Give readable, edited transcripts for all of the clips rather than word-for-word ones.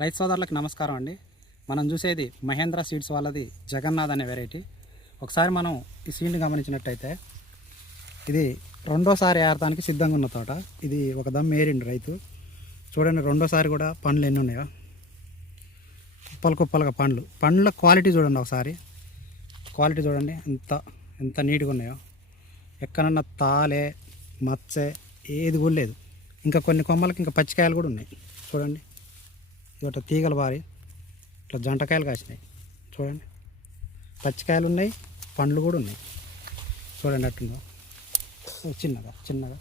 రైతు సోదరులకు నమస్కారం అండి. మనం చూసేది మహేంద్ర సీడ్స్ వాళ్ళది జగన్నాథ్ అనే వెరైటీ. ఒకసారి మనం ఈ సీడ్ని గమనించినట్టయితే ఇది రెండోసారి ఏరడానికి సిద్ధంగా ఉన్న తోట. ఇది ఒక దమ్ ఏరిండు రైతు. చూడండి రెండోసారి కూడా పండ్లు ఎన్ని ఉన్నాయో, కుప్పలు కుప్పలుగా పండ్ల క్వాలిటీ చూడండి. ఒకసారి క్వాలిటీ చూడండి ఎంత నీట్గా ఉన్నాయో. ఎక్కడన్నా తాలే మచ్చే ఏది కూడా లేదు. ఇంకా కొన్ని కొమ్మలకి ఇంకా పచ్చికాయలు కూడా ఉన్నాయి చూడండి. ఇట్లా తీగలు బారి ఇట్లా జంటకాయలు కాసినాయి చూడండి. పచ్చికాయలు ఉన్నాయి, పండ్లు కూడా ఉన్నాయి చూడండి. అట్టుందో చిన్నగా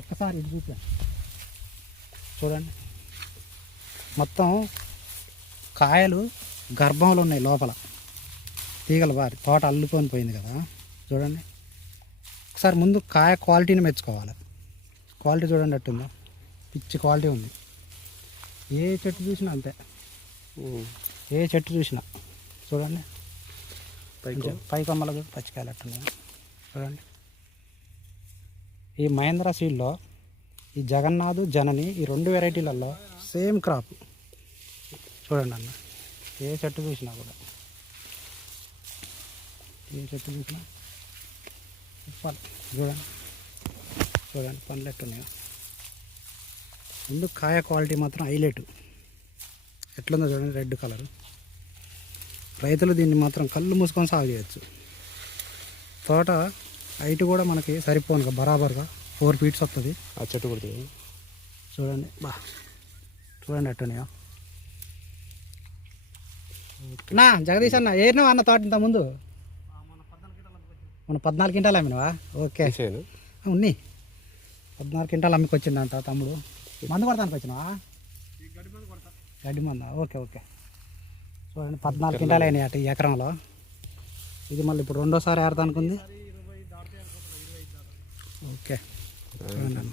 ఒక్కసారి ఇది చూపాను చూడండి. మొత్తం కాయలు గర్భంలో ఉన్నాయి లోపల, తీగలు బారి తోట అల్లుకొని పోయింది కదా చూడండి. ఒకసారి ముందు కాయ క్వాలిటీని మెచ్చుకోవాలి. క్వాలిటీ చూడండి అట్టుందో, పిచ్చి క్వాలిటీ ఉంది. ఏ చెట్టు చూసినా అంతే, ఏ చెట్టు చూసినా చూడండి. పై కొమ్మల చూడు పచ్చికాయలు అట్టున్నాయి చూడండి. ఈ మహేంద్ర సీడ్లో ఈ జగన్నాథ్ జనని ఈ రెండు వెరైటీలలో సేమ్ క్రాప్ చూడండి అన్న. ఏ చెట్టు చూసినా కూడా, ఏ చెట్టు చూసినా చూడండి పండ్లు ఎట్టున్నాయో. ముందు కాయ క్వాలిటీ మాత్రం హైలైట్. ఎట్లుందో చూడండి, రెడ్ కలర్. రైతులు దీన్ని మాత్రం కళ్ళు మూసుకొని సాగు చేయొచ్చు. తోట హైట్ కూడా మనకి సరిపోనుగా బరాబర్గా 4 feet వస్తుంది. ఆ చెట్టు పడుతుంది చూడండి చూడండి ఎట్టున్నాయో. నా జగదీష్ అన్న ఏరినావా అన్న తోట ఇంత ముందు? మన 14 క్వింటాలు అమ్మినవా? ఓకే ఉన్నాయి. 14 క్వింటాలు అమ్మికొచ్చిందంట తమ్ముడు. మందు కొడతానికి వచ్చినావా? గడ్డి మందా? ఓకే చూడండి 14 క్వింటాలు అయినాయి అటు ఈ ఎకరంలో. ఇది మళ్ళీ ఇప్పుడు రెండోసారి ఏరదానికి ఉంది. ఓకే చూడండి.